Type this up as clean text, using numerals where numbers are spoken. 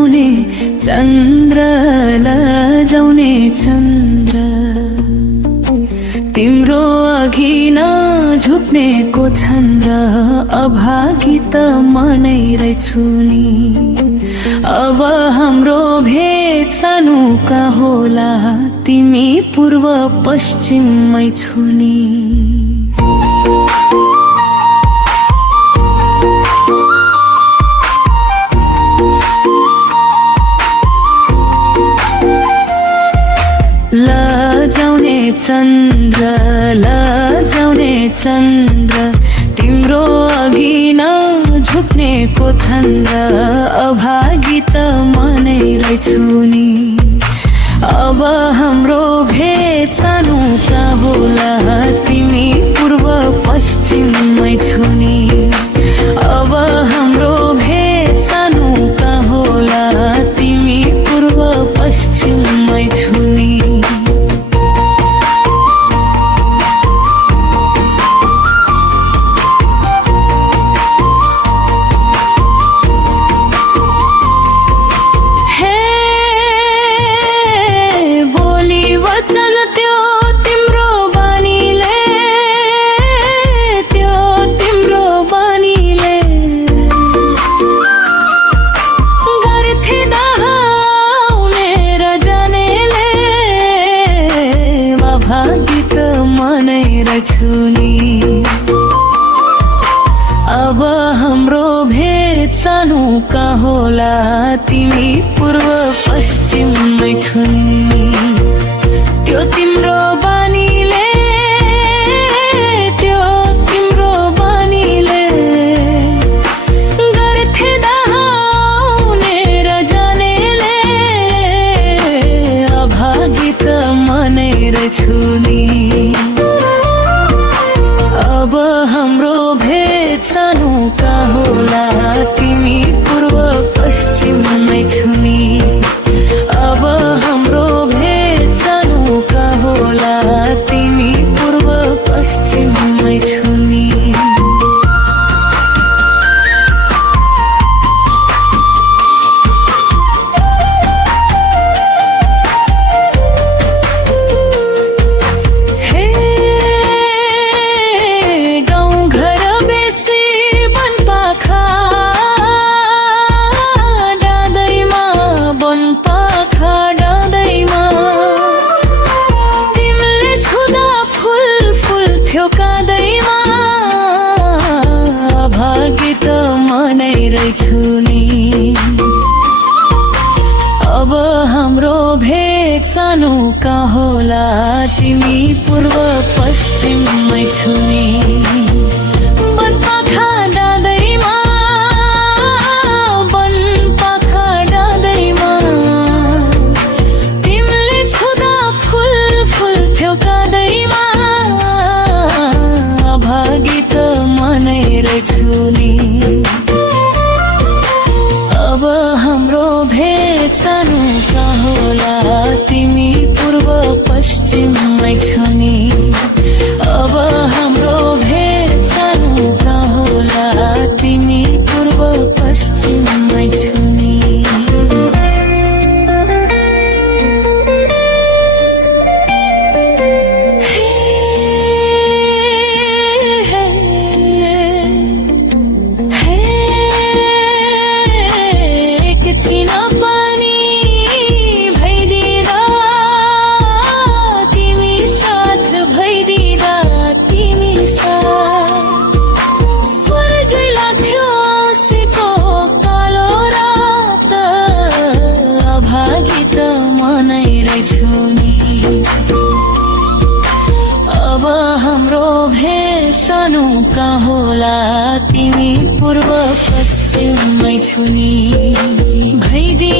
लजाउने चन्द्र लजाउने चन्द्र तिम्रो अघि नझुक्नेको छन्द्र अभागी त मनै रहेछु नि अब हाम्रो भेट सानुका होला तिमी पूर्व पश्चिममै छु नि लजाउने चन्द्र लजाउने चन्द्र तिम्रो अघि नझुक्नेको छन्द्र अभागी त मनै रहेछु नि अब हाम्रो भेट सानुका होला तिमी पूर्व पश्चिममै छु नि अब हाम्रो भेट सानुका होला तिमी पूर्व पश्चिममै छु नि अब हाम्रो भेट सानुका होला तिमी पूर्व पश्चिममै छु नि त्यो तिम्रो बानीले त्यो तिम्रो बानीले गर्थे दाउने र जानेले अभागी त मनै रहेछु नि अब हाम्रो भेट सानुका होला तिमी पूर्व पश्चिममै छु नि अब हाम्रो भेट सानुका होला तिमी पूर्व पश्चिममै छु नि अब हाम्रो भेट सानुका होला तिमी पूर्व पश्चिममै छु नि बनपाखा डाँदैमा बनपाखा डाँदैमा तिमीले छुँदा फुल फुल्थ्यौ काँदैमा अभागी त मनै रहेछु नि अब हाम्रो भेट सानुका होला तिमी पूर्व पश्चिममै छु नि अब हाम्रो भेट सानुका होला तिमी पूर्व पश्चिममै छु नि अब हाम्रो भेट सानुका होला तिमी पूर्व पश्चिममै छु नि भइदिए